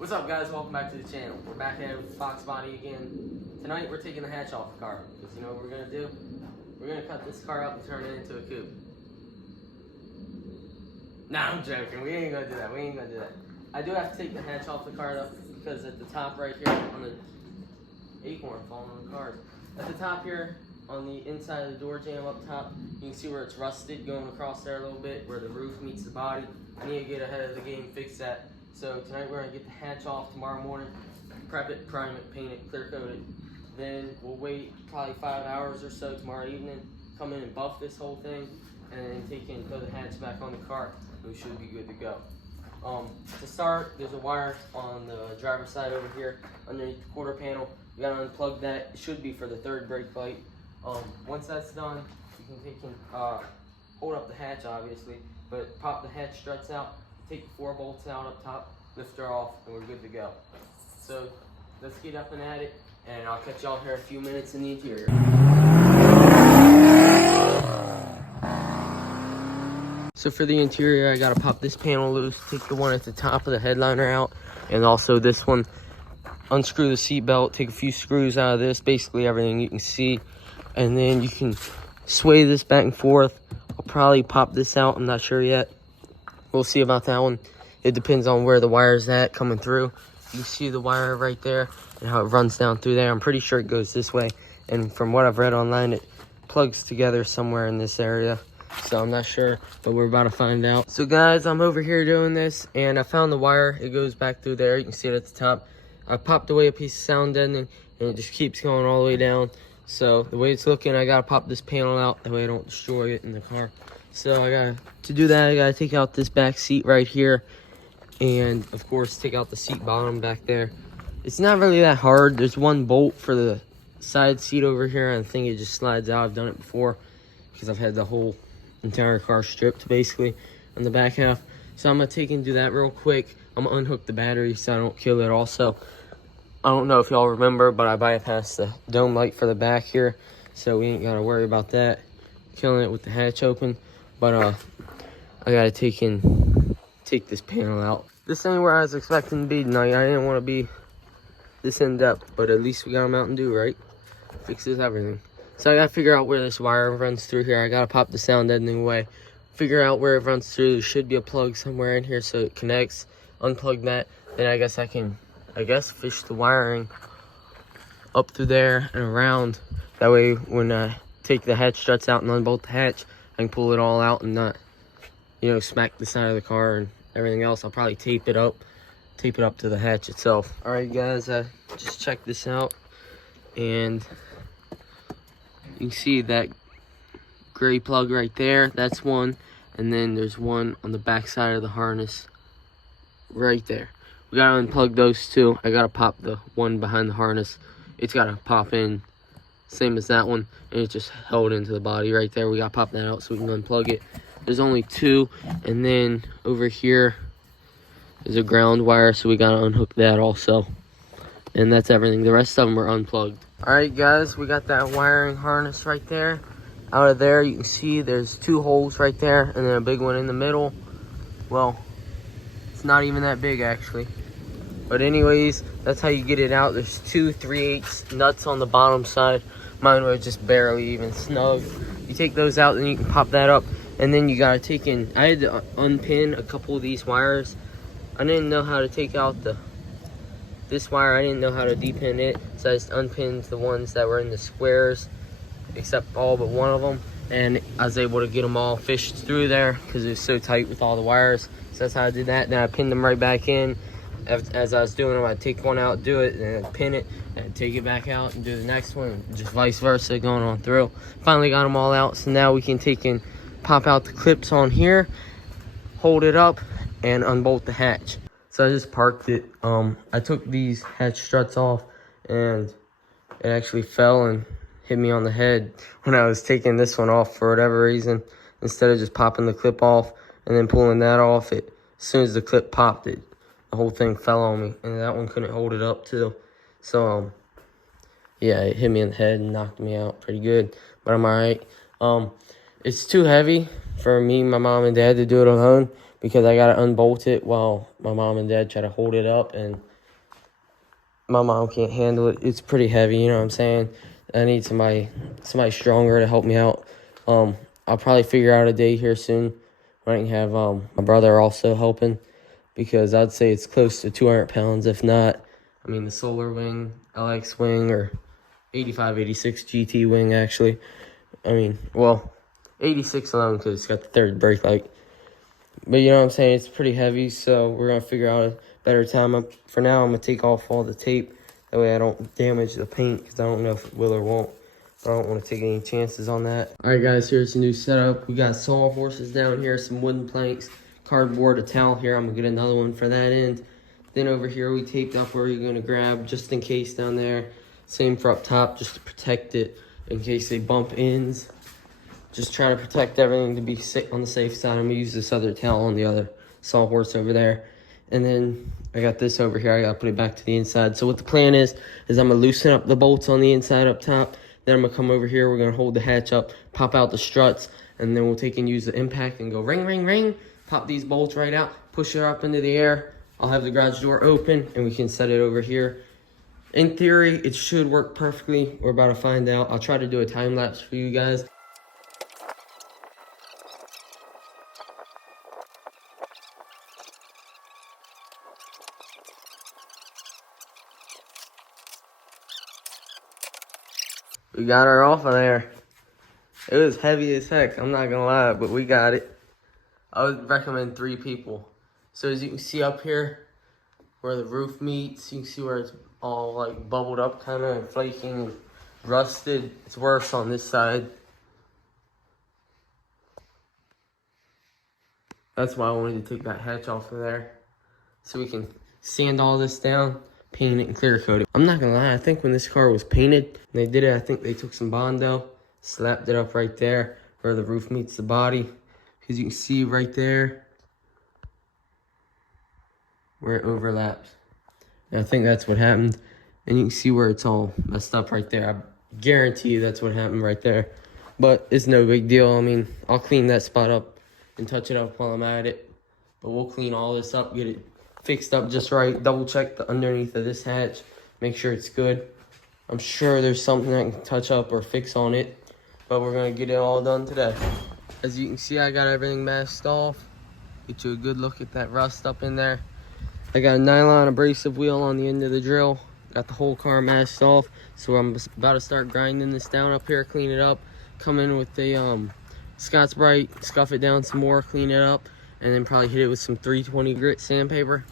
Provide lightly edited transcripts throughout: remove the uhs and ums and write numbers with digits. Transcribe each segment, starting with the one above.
What's up, guys? Welcome back to the channel. We're back at with Foxbody again. Tonight we're taking the hatch off the car because you know what we're gonna do? We're gonna cut this car up and turn it into a coupe. Nah, I'm joking. We ain't gonna do that. I do have to take the hatch off the car though because at the top right here on the acorn falling on the cars. At the top here on the inside of the door jamb up top, you can see where it's rusted going across there a little bit where the roof meets the body. I need to get ahead of the game, fix that. So tonight we're gonna get the hatch off. Tomorrow morning, prep it, prime it, paint it, clear coat it. Then we'll wait probably 5 hours or so tomorrow evening, come in and buff this whole thing, and then take in and put the hatch back on the car. We should be good to go. To start, there's a wire on the driver's side over here underneath the quarter panel. You gotta unplug that. It should be for the third brake light. Once that's done, you can take and hold up the hatch obviously, but pop the hatch struts out, take the 4 bolts out up top, lift her off, and we're good to go. So let's get up and at it, and I'll catch y'all here in a few minutes in the interior. So for the interior, I gotta pop this panel loose, take the one at the top of the headliner out, and also this one. Unscrew the seat belt, take a few screws out of this, basically everything you can see, and then you can sway this back and forth. I'll probably pop this out, I'm not sure yet. We'll see about that one. It depends on where the wire's at coming through. You see the wire right there and how it runs down through there. I'm pretty sure it goes this way, and from what I've read online, it plugs together somewhere in this area. So I'm not sure, but we're about to find out. So guys, I'm over here doing this, and I found the wire. It goes back through there. You can see it at the top. I popped away a piece of sound deadening, and it just keeps going all the way down. So the way it's looking, I gotta pop this panel out, that way I don't destroy it in the car. So to do that, I gotta take out this back seat right here, and of course take out the seat bottom back there. It's not really that hard. There's one bolt for the side seat over here, and I think it just slides out. I've done it before because I've had the whole entire car stripped basically on the back half. So I'm gonna take and do that real quick. I'm gonna unhook the battery so I don't kill it also. I don't know if y'all remember, but I bypassed the dome light for the back here, so we ain't gotta worry about that, killing it with the hatch open. But I gotta take this panel out. This ain't where I was expecting to be tonight. I didn't want to be this in depth, but at least we got a Mountain Dew, right? Fixes everything. So I gotta figure out where this wire runs through here. I gotta pop the sound deadening away, figure out where it runs through. There should be a plug somewhere in here so it connects. Unplug that, then I guess I can fish the wiring up through there and around. That way when I take the hatch struts out and unbolt the hatch, I can pull it all out and not, you know, smack the side of the car and everything else. I'll probably tape it up to the hatch itself. All right guys, just check this out, and you can see that gray plug right there. That's one, and then there's one on the back side of the harness right there. We gotta unplug those two. I gotta pop the one behind the harness. It's gotta pop in, same as that one, and it's just held into the body right there. We gotta pop that out so we can unplug it. There's only two, and then over here is a ground wire, so we gotta unhook that also. And that's everything. The rest of them are unplugged. All right, guys, we got that wiring harness right there. Out of there, you can see there's 2 holes right there, and then a big one in the middle. Well, it's not even that big actually, but anyways, that's how you get it out. There's 2 3/8 nuts on the bottom side. Mine were just barely even snug. You take those out, then you can pop that up, and then you gotta take in. I had to unpin a couple of these wires. I didn't know how to take out this wire. I didn't know how to depin it, so I just unpinned the ones that were in the squares, except all but one of them, and I was able to get them all fished through there because it was so tight with all the wires. So that's how I did that. Then I pinned them right back in. As I was doing them, I'd take one out, do it, and then I'd pin it, and I'd take it back out and do the next one, and just vice versa going on through. Finally got them all out, so now we can take and pop out the clips on here, hold it up, and unbolt the hatch. So I just parked it. I took these hatch struts off, and it actually fell and hit me on the head when I was taking this one off for whatever reason. Instead of just popping the clip off and then pulling that off, as soon as the clip popped, the whole thing fell on me, and that one couldn't hold it up too. So yeah, it hit me in the head and knocked me out pretty good, but I'm all right. It's too heavy for me, my mom and dad to do it alone, because I gotta unbolt it while my mom and dad try to hold it up, and my mom can't handle it. It's pretty heavy, you know what I'm saying? I need somebody stronger to help me out. I'll probably figure out a day here soon when I can have my brother also helping, because I'd say it's close to 200 pounds, if not. I mean, the Solar Wing, LX Wing, or 85, 86 GT Wing, actually. I mean, well, 86 alone because it's got the third brake light. But you know what I'm saying? It's pretty heavy, so we're going to figure out a better time. For now, I'm going to take off all the tape. That way I don't damage the paint, because I don't know if it will or won't. But I don't want to take any chances on that. All right, guys, here's the new setup. We got saw horses down here, some wooden planks, cardboard, a towel here. I'm going to get another one for that end. Then over here, we taped up where you're going to grab, just in case down there. Same for up top, just to protect it in case they bump ends. Just try to protect everything to be on the safe side. I'm going to use this other towel on the other sawhorse over there. And then I got this over here. I got to put it back to the inside. So what the plan is I'm going to loosen up the bolts on the inside up top. Then I'm going to come over here. We're going to hold the hatch up, pop out the struts, and then we'll take and use the impact and go ring, ring, ring. Pop these bolts right out, push it up into the air. I'll have the garage door open, and we can set it over here. In theory, it should work perfectly. We're about to find out. I'll try to do a time lapse for you guys. We got her off of there. It was heavy as heck, I'm not gonna lie, but we got it. I would recommend 3 people. So as you can see up here, where the roof meets, you can see where it's all like bubbled up, kind of flaking and rusted. It's worse on this side. That's why I wanted to take that hatch off of there, so we can sand all this down, paint it, and clear coat it. I'm not gonna lie, I think when this car was painted, and they did it, I think they took some Bondo, slapped it up right there where the roof meets the body. Because you can see right there where it overlaps. And I think that's what happened. And you can see where it's all messed up right there. I guarantee you that's what happened right there. But it's no big deal. I mean, I'll clean that spot up and touch it up while I'm at it. But we'll clean all this up, get it fixed up just right. Double check the underneath of this hatch. Make sure it's good. I'm sure there's something I can touch up or fix on it. But we're going to get it all done today. As you can see, I got everything masked off. Get you a good look at that rust up in there. I got a nylon abrasive wheel on the end of the drill. Got the whole car masked off. So I'm about to start grinding this down up here, clean it up. Come in with the Scotch-Brite, scuff it down some more, clean it up. And then probably hit it with some 320 grit sandpaper.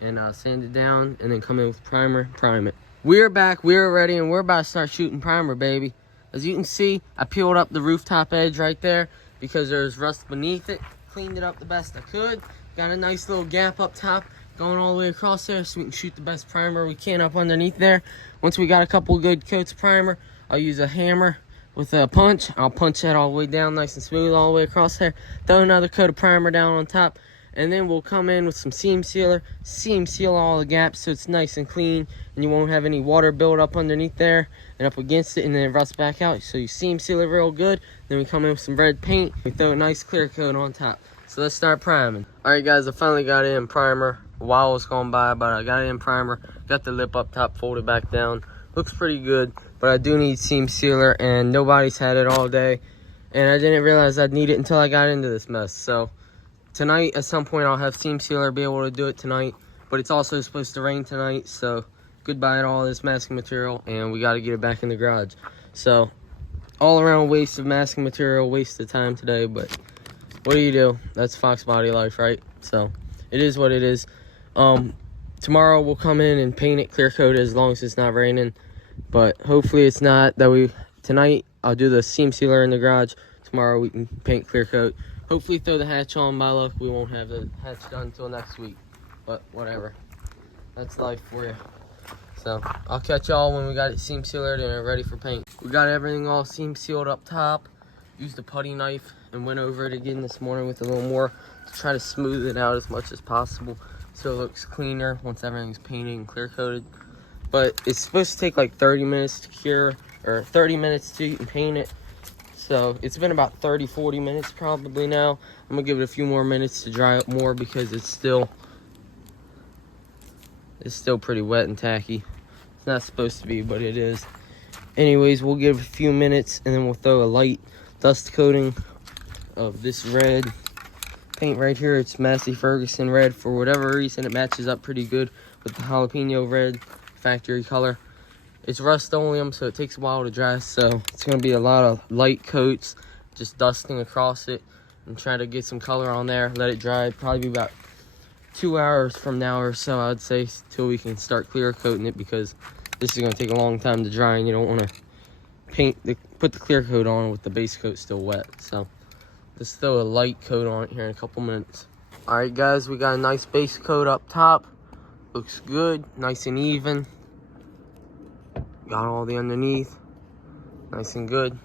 And sand it down. And then come in with primer, prime it. We're back, we're ready, and we're about to start shooting primer, baby. As you can see, I peeled up the rooftop edge right there because there's rust beneath it. Cleaned it up the best I could. Got a nice little gap up top going all the way across there so we can shoot the best primer we can up underneath there. Once we got a couple good coats of primer, I'll use a hammer with a punch. I'll punch that all the way down nice and smooth all the way across there. Throw another coat of primer down on top. And then we'll come in with some seam sealer, seam seal all the gaps so it's nice and clean and you won't have any water build up underneath there and up against it, and then it rusts back out. So you seam seal it real good. Then we come in with some red paint. We throw a nice clear coat on top. So let's start priming. All right, guys, I finally got it in primer. A while was going by, but I got it in primer. Got the lip up top, folded back down. Looks pretty good, but I do need seam sealer, and nobody's had it all day. And I didn't realize I'd need it until I got into this mess. So tonight, at some point, I'll have seam sealer, be able to do it tonight. But it's also supposed to rain tonight, so goodbye to all this masking material, and we got to get it back in the garage. So all around waste of masking material, waste of time today, but what do you do? That's Foxbody life, right? So it is what it is. Tomorrow we'll come in and paint it, clear coat it as long as it's not raining. But hopefully it's not. Tonight I'll do the seam sealer in the garage. Tomorrow we can paint, clear coat. Hopefully throw the hatch on. By luck, we won't have the hatch done until next week. But whatever. That's life for you. So I'll catch y'all when we got it seam sealed and ready for paint. We got everything all seam sealed up top. Used a putty knife and went over it again this morning with a little more to try to smooth it out as much as possible so it looks cleaner once everything's painted and clear coated. But it's supposed to take like 30 minutes to cure, or 30 minutes to paint it. So it's been about 30-40 minutes probably now. I'm gonna give it a few more minutes to dry up more because it's still pretty wet and tacky. It's not supposed to be, but it is. Anyways, we'll give it a few minutes and then we'll throw a light dust coating of this red paint right here. It's Massey Ferguson red. For whatever reason, it matches up pretty good with the jalapeno red factory color. It's Rust-Oleum, so it takes a while to dry, so it's going to be a lot of light coats, just dusting across it and try to get some color on there. Let it dry. Probably be about 2 hours from now or so, I'd say, till we can start clear coating it, because this is going to take a long time to dry and you don't want to put the clear coat on with the base coat still wet. So let's throw a light coat on it here in a couple minutes. All right, guys, we got a nice base coat up top. Looks good, nice and even. Got all the underneath, nice and good.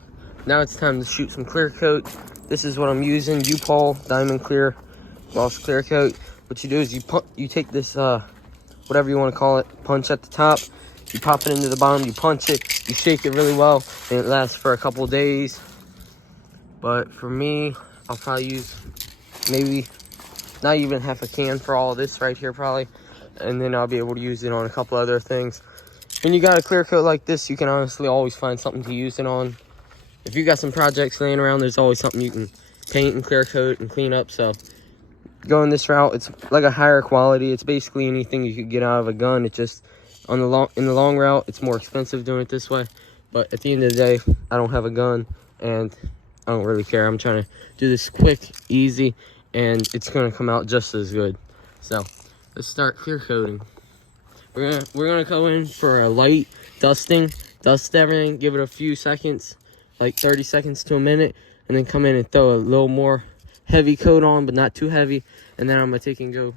Now it's time to shoot some clear coat. This is what I'm using, U-Paul Diamond Clear Gloss Clear Coat. What you do is you take this, whatever you want to call it, punch at the top, you pop it into the bottom, you punch it, you shake it really well, and it lasts for a couple days. But for me, I'll probably use maybe not even half a can for all of this right here probably, and then I'll be able to use it on a couple other things. When you got a clear coat like this, you can honestly always find something to use it on. If you got some projects laying around, there's always something you can paint and clear coat and clean up. So going this route, it's like a higher quality. It's basically anything you could get out of a gun. It just in the long route, it's more expensive doing it this way. But at the end of the day, I don't have a gun and I don't really care. I'm trying to do this quick, easy, and it's gonna come out just as good. So let's start clear coating. We're gonna go in for a light dusting, dust everything, give it a few seconds, like 30 seconds to a minute, and then come in and throw a little more heavy coat on, but not too heavy. And then I'm gonna take and go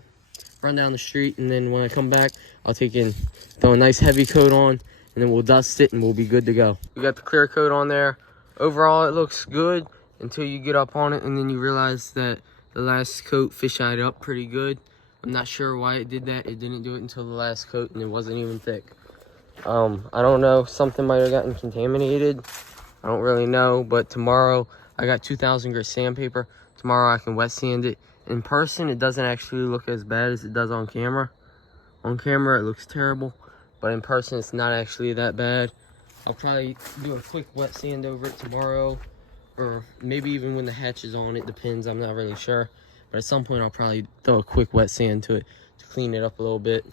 run down the street, and then when I come back, I'll take and throw a nice heavy coat on, and then we'll dust it and we'll be good to go. We got the clear coat on there. Overall, it looks good until you get up on it, and then you realize that the last coat fish-eyed up pretty good. I'm not sure why it did that. It didn't do it until the last coat, and it wasn't even thick. I don't know. Something might have gotten contaminated. I don't really know, but tomorrow I got 2,000 grit sandpaper. Tomorrow I can wet sand it. In person, it doesn't actually look as bad as it does on camera. On camera, it looks terrible, but in person, it's not actually that bad. I'll probably do a quick wet sand over it tomorrow, or maybe even when the hatch is on. It depends. I'm not really sure. But at some point, I'll probably throw a quick wet sand to it to clean it up a little bit.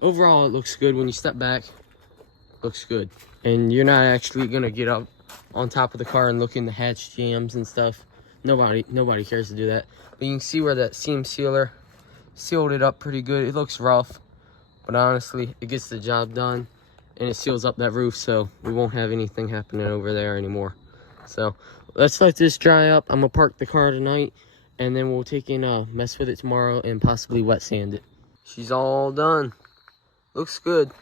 Overall, it looks good. When you step back, it looks good. And you're not actually going to get up on top of the car and look in the hatch jams and stuff. Nobody cares to do that. But you can see where that seam sealer sealed it up pretty good. It looks rough, but honestly, it gets the job done. And it seals up that roof, so we won't have anything happening over there anymore. So let's let this dry up. I'm going to park the car tonight, and then we'll take and mess with it tomorrow and possibly wet sand it. She's all done. Looks good.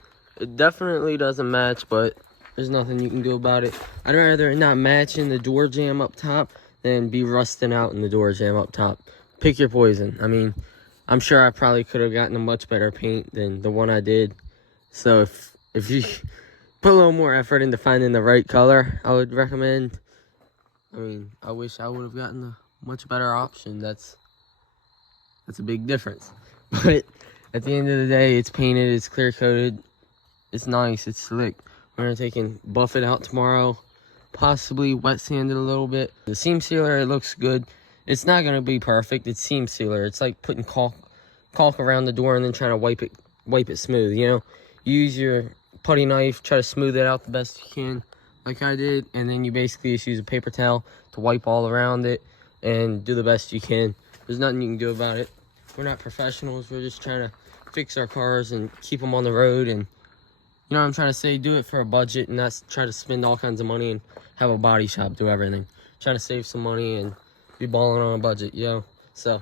It definitely doesn't match, but there's nothing you can do about it. I'd rather not match in the door jamb up top than be rusting out in the door jamb up top. Pick your poison. I mean, I'm sure I probably could have gotten a much better paint than the one I did. So if you put a little more effort into finding the right color, I would recommend. I mean, I wish I would have gotten a much better option. That's a big difference. But at the end of the day, it's painted, it's clear coated, it's nice, it's slick. We're gonna take and buff it out tomorrow, possibly wet sand it a little bit. The seam sealer, it looks good. It's not gonna be perfect. It's seam sealer. It's like putting caulk around the door and then trying to wipe it smooth. You know, use your putty knife, try to smooth it out the best you can, like I did, and then you basically just use a paper towel to wipe all around it and do the best you can. There's nothing you can do about it. We're not professionals. We're just trying to fix our cars and keep them on the road. And you know what I'm trying to say? Do it for a budget and not try to spend all kinds of money and have a body shop do everything. Trying to save some money and be balling on a budget, yo. So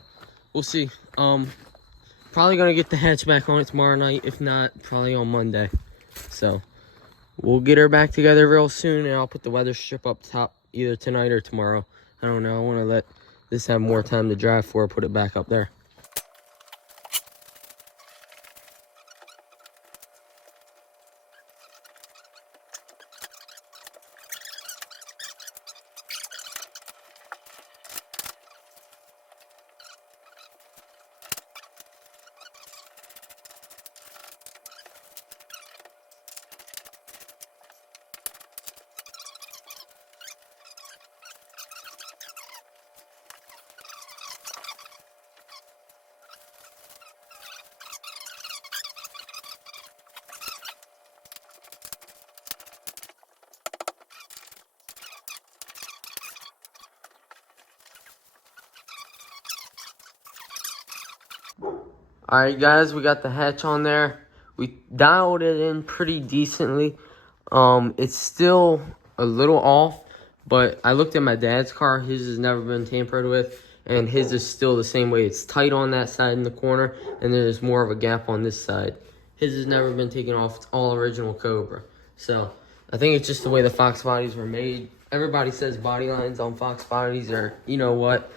we'll see. Probably gonna get the hatch back on it tomorrow night. If not, probably on Monday. So we'll get her back together real soon, and I'll put the weather strip up top either tonight or tomorrow. I don't know. I want to let this have more time to dry before I put it back up there. All right, guys, we got the hatch on there. We dialed it in pretty decently. It's still a little off, but I looked at my dad's car. His has never been tampered with, and his is still the same way. It's tight on that side in the corner, and there's more of a gap on this side. His has never been taken off. It's all original Cobra. So I think it's just the way the Fox bodies were made. Everybody says body lines on Fox bodies are, you know what,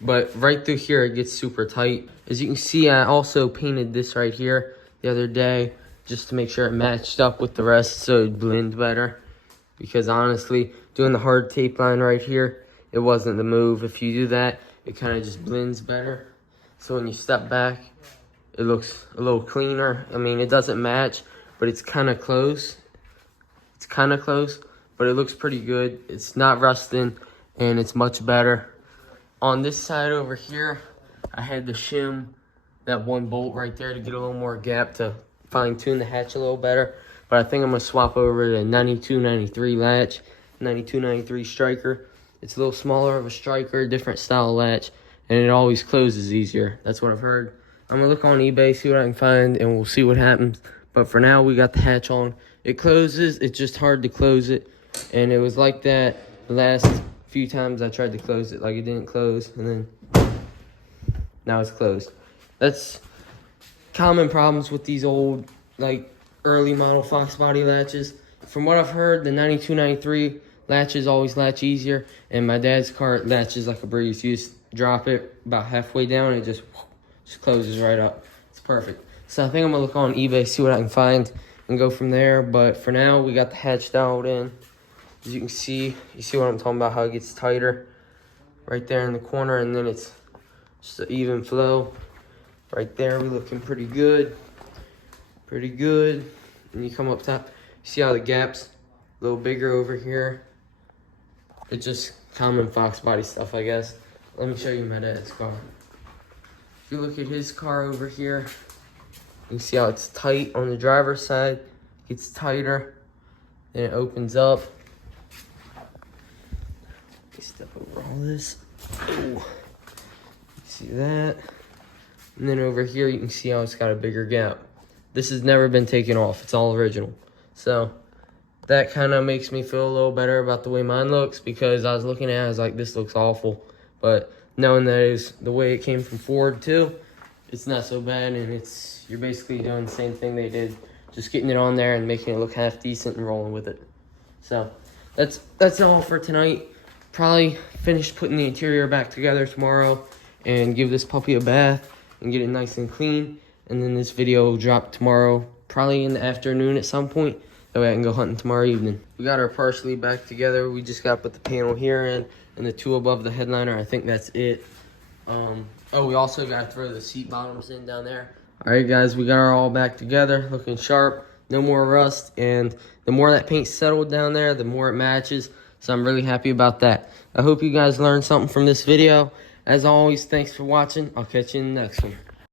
but right through here it gets super tight. As you can see, I also painted this right here the other day just to make sure it matched up with the rest so it blends better. Because honestly, doing the hard tape line right here, it wasn't the move. If you do that, it kind of just blends better. So when you step back, it looks a little cleaner. I mean, it doesn't match, but it's kind of close. It's kind of close, but it looks pretty good. It's not rusting, and it's much better. On this side over here, I had to shim that one bolt right there to get a little more gap to fine-tune the hatch a little better. But I think I'm going to swap over to 92-93 latch, 92-93 striker. It's a little smaller of a striker, different style latch, and it always closes easier. That's what I've heard. I'm going to look on eBay, see what I can find, and we'll see what happens. But for now, we got the hatch on. It closes. It's just hard to close it. And it was like that the last few times I tried to close it. Like, it didn't close, and then now it's closed. That's common problems with these old, like, early model Fox body latches. From what I've heard, the 92-93 latches always latch easier, and my dad's car latches like a breeze. You just drop it about halfway down, and it just closes right up. It's perfect. So I think I'm gonna look on eBay, see what I can find, and go from there. But for now, we got the hatch dialed in. As you can see, you see what I'm talking about, how it gets tighter right there in the corner, and then it's just an even flow. Right there, we're looking pretty good. Pretty good. And you come up top, you see how the gap's a little bigger over here. It's just common Fox body stuff, I guess. Let me show you my dad's car. If you look at his car over here, you see how it's tight on the driver's side. It gets tighter, then it opens up. Let me step over all this. Oh, see that? And then over here, you can see how it's got a bigger gap. This has never been taken off. It's all original. So that kind of makes me feel a little better about the way mine looks, because I was looking at it, I was like, this looks awful. But knowing that is the way it came from Ford too, it's not so bad, and you're basically doing the same thing they did, just getting it on there and making it look half decent and rolling with it. So that's all for tonight. Probably finish putting the interior back together tomorrow and give this puppy a bath and get it nice and clean. And then this video will drop tomorrow, probably in the afternoon at some point. That way I can go hunting tomorrow evening. We got her partially back together. We just got to put the panel here in and the two above the headliner. I think that's it. Oh, we also got to throw the seat bottoms in down there. All right, guys, we got her all back together, looking sharp. No more rust. And the more that paint settled down there, the more it matches. So I'm really happy about that. I hope you guys learned something from this video. As always, thanks for watching. I'll catch you in the next one.